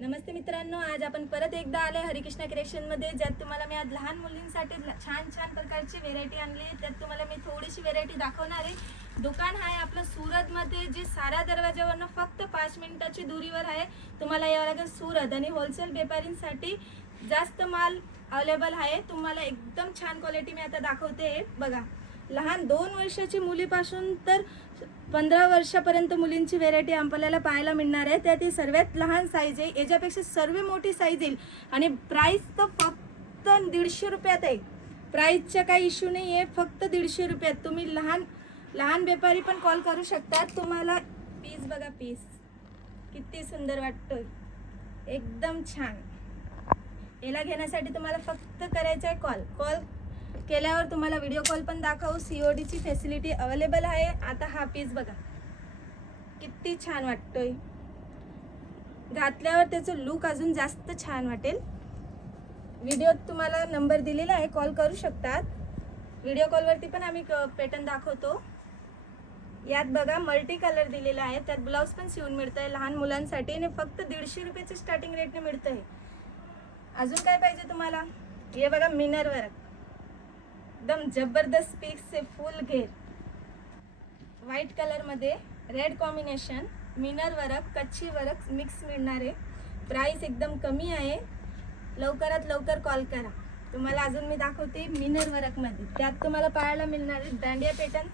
नमस्ते मित्रांनो, आज आपण परत एकदा आले हरिकृष्णा कलेक्शन मध्ये, ज्यात तुम्हाला मी आज लहान मुलींसाठी छान छान प्रकारची व्हेरायटी आणली आहे। त्यात तुम्हाला मी थोडीशी व्हेरायटी दाखवणार आहे। दुकान आहे आपलं सूरत मध्ये, जे सारा दरवाजावरनं फक्त 5 मिनिटाची दूरीवर आहे। तुम्हाला यावं लागेल सूरत, आणि होलसेल व्यापारींसाठी जास्त माल अवेलेबल आहे। तुम्हाला एकदम छान क्वालिटी मी आता दाखवते। बघा, लहान 2 वर्षाची मुलीपासून तर 15 वर्षापर्यंत मुलींची व्हेरायटी आपल्याला पाहायला मिळणार आहे। त्यात ही सर्वात लहान साईज आहे, याच्यापेक्षा सर्व मोठी साईज येईल, आणि प्राइस तर फक्त 150 रुपयात आहे। प्राइसचा काही इश्यू नाही आहे, फक्त 150 रुपयात तुम्ही लहान लहान व्यापारी पण कॉल करू शकतात। तुम्हाला पीस बघा, पीस किती सुंदर वाटतोय, एकदम छान। याला घेण्यासाठी तुम्हाला फक्त करायचा आहे कॉल केल्यावर तुम्हाला व्हिडिओ कॉल पण दाखवू। COD ची फॅसिलिटी अवेलेबल आहे। आता हा पीस बघा, किती छान वाटतोय, घातल्यावर त्याचं लुक अजून जास्त छान वाटेल। व्हिडिओत तुम्हाला नंबर दिलेला आहे, कॉल करू शकतात। व्हिडिओ कॉलवरती पण आम्ही पॅटर्न दाखवतो। यात बघा मल्टी कलर दिलेला आहे, त्यात ब्लाउज पण शिवून मिळतंय लहान मुलांसाठी, आणि फक्त 150 रुपयाचे स्टार्टिंग रेटने मिळतंय। अजून काय पाहिजे तुम्हाला? हे बघा, मिनर वर्क, एकदम जबरदस्त पीस से फुल घेर, व्हाइट कलर मध्ये रेड कॉम्बिनेशन, मिनर वर्क, कच्ची वर्क मिक्स मिळणार आहे। प्राइस एकदम कमी आहे, लवकरात लवकर कॉल करा। तुम्हाला अजून मी दाखवते मिनर वर्क मध्ये, त्यात तुम्हाला पाहायला मिळणार आहे दांडिया पॅटर्न,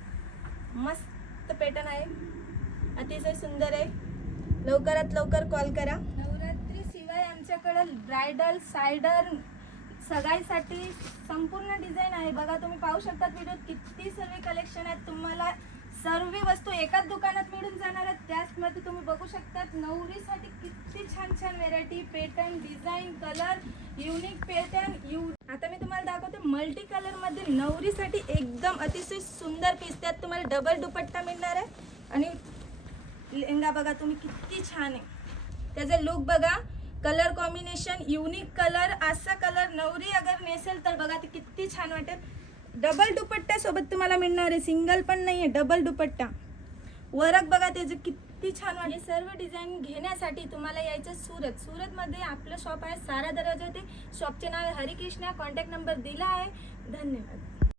मस्त पॅटर्न आहे, अतिशय सुंदर आहे। लवकरात लवकर कॉल करा। नवरात्री शिवाय आमच्याकडे ब्रायडल, सायडर सगाईसाठी संपूर्ण डिझाईन आहे। बघा, तुम्ही पाहू शकता व्हिडिओत किती सर्व कलेक्शन आहेत। तुम्हाला सर्व वस्तू एकाच दुकानात मिळून जाणार आहेत। त्याचमध्ये तुम्ही बघू शकता नवरीसाठी किती छान छान variety, pattern, design, colour, unique pattern. आता मी तुम्हाला दाखवते मल्टी कलर मध्ये नवरीसाठी एकदम अतिशय सुंदर पीस, त्यात तुम्हाला डबल दुपट्टा मिळणार आहे, आणि लेहंगा बघा तुम्ही किती छान आहे, त्याचा लुक बघा, कलर कॉम्बिनेशन युनिक कलर, असा कलर नवरी अगर नेसेल तर बघा ते किती छान वाटेल। डबल दुपट्टा सोबत तुम्हाला मिळणार आहे, सिंगल पण नाही आहे, डबल दुपट्टा। वर्क बघा त्याचे किती छान वाटेल। सर्व डिझाईन घेण्यासाठी तुम्हाला यायचं सूरत मध्ये आपलं शॉप आहे, सारा दरवाजा ते शॉपचे नाव आहे हरिकृष्णा। कॉन्टॅक्ट नंबर दिला आहे। धन्यवाद।